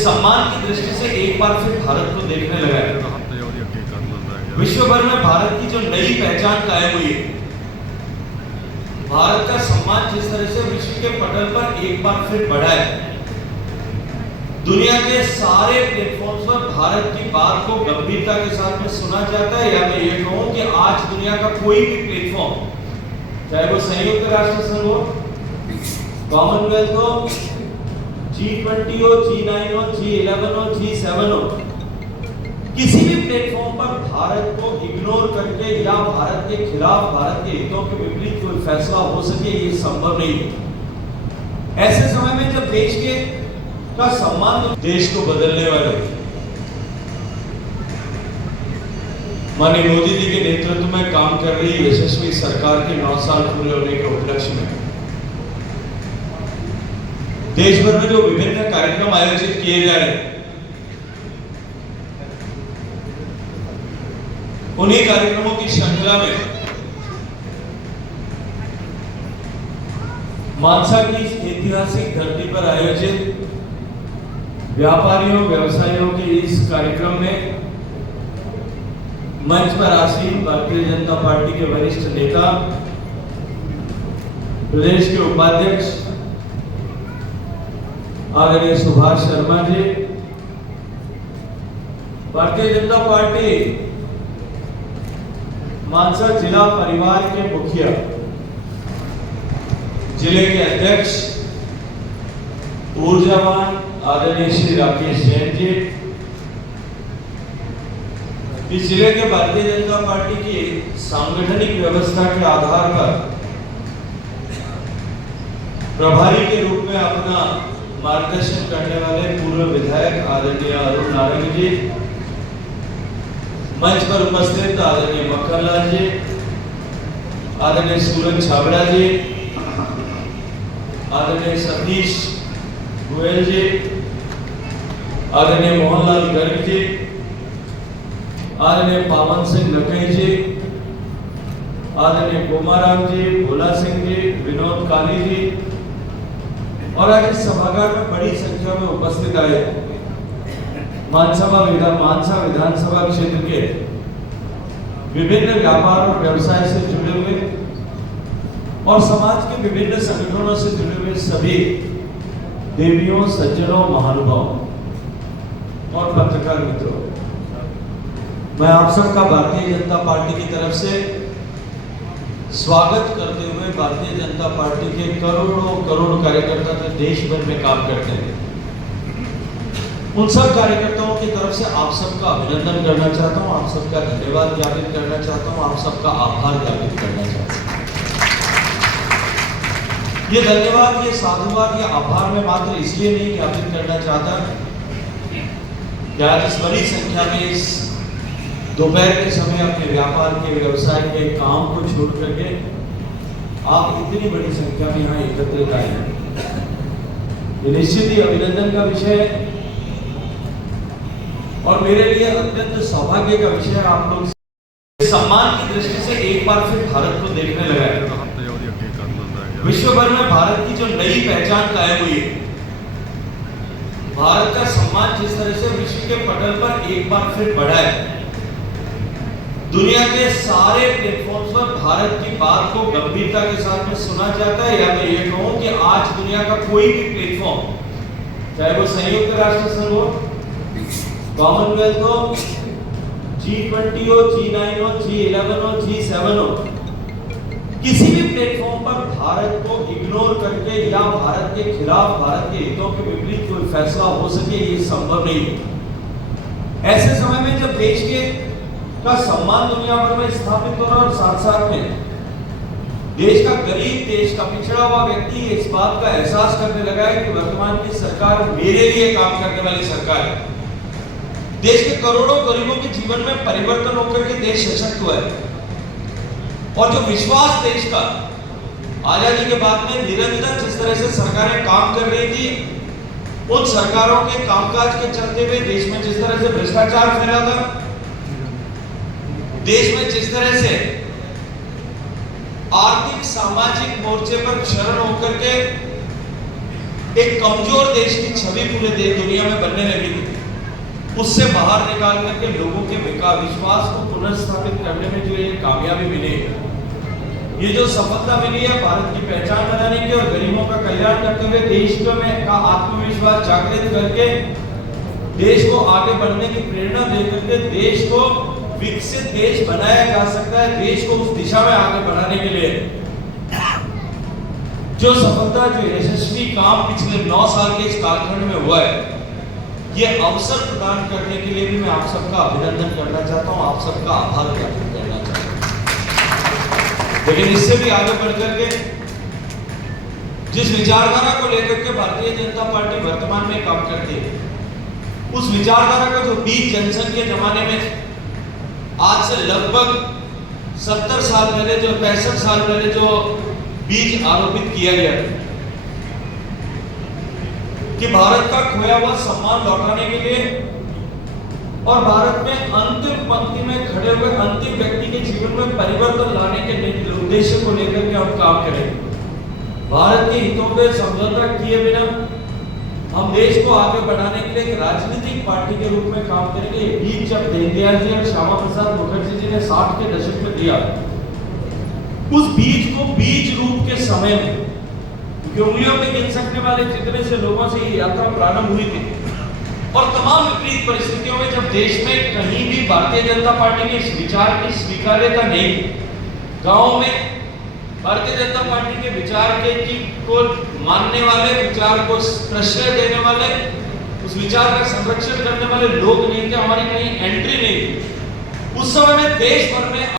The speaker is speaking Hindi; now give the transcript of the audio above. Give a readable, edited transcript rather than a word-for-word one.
सम्मान की दृष्टि से एक बार फिर भारत को देखने लगा है। विश्व भर में भारत की जो नई पहचान कायम हुई है, भारत का सम्मान जिस तरह से विश्व के पटल पर एक बार फिर बढ़ा है, दुनिया के सारे प्लेटफॉर्म्स पर भारत की बात को गंभीरता के साथ में सुना जाता है। या मैं ये कहूं कि आज दुनिया का कोई भी प्लेटफॉर्म, चाहे वो संयुक्त राष्ट्र संघ हो, कॉमनवेल्थ हो, G20 हो, G9 हो, G11 हो, G7 हो, किसी भी प्लेटफॉर्म पर भारत को इग्नोर करके या भारत के खिलाफ, भारत के हितों के विपरीत कोई फैसला हो सके, ये संभव नहीं है। ऐसे समय में जब देश के का सम्मान देश को बदलने वाले माननीय मोदी जी के नेतृत्व में काम कर रही यशस्वी सरकार के 9 साल पूरे होने के उपलक्ष्य में देश भर में जो विभिन्न कार्यक्रम आयोजित किए जा रहे हैं, उन्हीं कार्यक्रमों की श्रृंखला में मानसा की ऐतिहासिक धरती पर आयोजित व्यापारियों व्यवसायियों के इस कार्यक्रम में मंच पर आसीन भारतीय जनता पार्टी के वरिष्ठ नेता, प्रदेश के उपाध्यक्ष आदरणीय सुभाष शर्मा जी, भारतीय जनता पार्टी मानसा जिला परिवार के मुखिया, जिले के अध्यक्ष ऊर्जावान आदरणीय श्री राकेश जैन जी, इस जिले के भारतीय जनता पार्टी की सांगठनिक व्यवस्था के आधार पर प्रभारी के रूप में अपना मार्गदर्शन करने वाले पूर्व विधायक आदरणीय अरुण नारंग जी, मंच पर उपस्थित आदरणीय मक्खनलाल जी, आदरणीय सूरज छाबड़ा जी, आदरणीय सतीश गोयल जी, आदरणीय मोहनलाल गर्ग जी, आदरणीय पावन सिंह नकई जी, आदरणीय गोमाराम जी, भोला सिंह जी, विनोद काली जी, और आज इस सभागार में बड़ी संख्या में उपस्थित आए मानसा विधानसभा क्षेत्र के विभिन्न व्यापार और व्यवसाय से जुड़े हुए और समाज के विभिन्न संगठनों से जुड़े हुए सभी देवियों, सज्जनों, महानुभावों और पत्रकार मित्रों, मैं आप सबका भारतीय जनता पार्टी की तरफ से स्वागत करते हुए भारतीय जनता पार्टी के करोड़ों करोड़ कार्यकर्ता जो देश भर में काम करते हैं, उन सब कार्यकर्ताओं की तरफ से आप सबका अभिनंदन करना चाहता हूं, आप सबका धन्यवाद ज्ञापित करना चाहता हूं, आप सबका आभार ज्ञापित करना चाहता हूं। ये धन्यवाद, ये साधुवाद, ये आभार मैं मात्र इसलिए नहीं ज्ञापित करना चाहता कि आज इस बड़ी संख्या में इस दोपहर के समय अपने व्यापार के, व्यवसाय के काम को छोड़ करके आप इतनी बड़ी संख्या में यहाँ एकत्रित आए हैं। ये निश्चित ही अभिनंदन का विषय है और मेरे लिए अत्यंत सौभाग्य का विषय है। आप लोग सम्मान की दृष्टि से एक बार फिर भारत को देखने लगा है। विश्व भर में भारत की जो नई पहचान कायम हुई है, भारत का सम्मान जिस तरह से विश्व के पटल पर एक बार फिर बढ़ा है, दुनिया के सारे प्लेटफॉर्म्स पर भारत की बात को गंभीरता के साथ में सुना जाता है। या मैं ये कहूं कि आज दुनिया का कोई भी प्लेटफॉर्म, चाहे वो संयुक्त राष्ट्र संघ हो, कॉमनवेल्थ हो, G20 हो, G9 हो, G11 हो, G7 हो, किसी भी प्लेटफॉर्म पर भारत को इग्नोर करके या भारत के खिलाफ, भारत के हितों के विपरीत कोई फैसला हो सके, ये संभव नहीं है। ऐसे समय में जब देश के का सम्मान दुनिया भर में स्थापित हो रहा और साथ साथ में देश का गरीब, देश का पिछड़ा हुआ व्यक्ति इस बात का एहसास करने लगा है कि वर्तमान की सरकार मेरे लिए काम करने वाली सरकार है, देश के करोड़ों गरीबों के जीवन में परिवर्तन होकर के देश सशक्त हुआ है, और जो विश्वास देश का आजादी के बाद में निरंतर जिस तरह से सरकारें काम कर रही थी, उन सरकारों के कामकाज के चलते हुए देश में जिस तरह से भ्रष्टाचार फैला था, देश में जिस तरह से आर्थिक सामाजिक मोर्चे पर क्षरण होकर के एक कमजोर देश की छवि पूरे देश दुनिया में बनने लगी थी, उससे बाहर निकाल करके लोगों के विश्वास को पुनर्स्थापित करने में जो ये कामयाबी मिली है, ये जो सफलता मिली है भारत की पहचान बनाने की और गरीबों का कल्याण करते हुए देश का आत्मविश्वास जागृत करके देश को आगे बढ़ने की प्रेरणा दे करके देश को विकसित देश बनाया जा सकता है। देश को उस दिशा में आगे बढ़ाने के लिए जो सफलता, जो यशस्वी काम पिछले 9 साल के इस कालखंड में हुआ है, ये अवसर प्रदान करने के लिए भी मैं आप सबका अभिनंदन करना चाहता हूं, आप सबका आभार व्यक्त करना चाहता हूं। लेकिन इससे भी आगे बढ़कर के जिस विचारधारा को लेकर के भारतीय जनता पार्टी वर्तमान में काम करती है, उस विचारधारा का जो बीज जनसंघ के जमाने में आज से लगभग 70 साल पहले, जो 65 साल पहले जो बीज आरोपित किया गया कि भारत का खोया हुआ सम्मान लौटाने के लिए और भारत में अंतिम पंक्ति में खड़े हुए अंतिम व्यक्ति के जीवन में परिवर्तन लाने के उद्देश्य को लेकर के हम काम करेंगे। भारत के हितों पे समझौता किए बिना हम देश को आगे बढ़ाने के लिए एक राजनीतिक पार्टी के रूप में काम करेंगे। ये बीज जब दीनदयाल जी और श्यामा प्रसाद मुखर्जी जी ने 60 के दशक में दिया, उस बीज को बीज रूप के समय में, क्योंकि उंगलियों में गिन सकने वाले जितने से लोगों से ये यात्रा प्रारंभ हुई थी और तमाम विपरीत परिस्थितियों में जब देश में कहीं भी भारतीय जनता पार्टी के इस विचार की स्वीकार्यता नहीं, गांव में भारतीय जनता पार्टी के विचार को मानने वाले, विचार को प्रश्रय देने वाले, उस विचार का संरक्षण करने वाले लोग नहीं थे, हमारी कहीं एंट्री नहीं थी। उस समय में देश भर में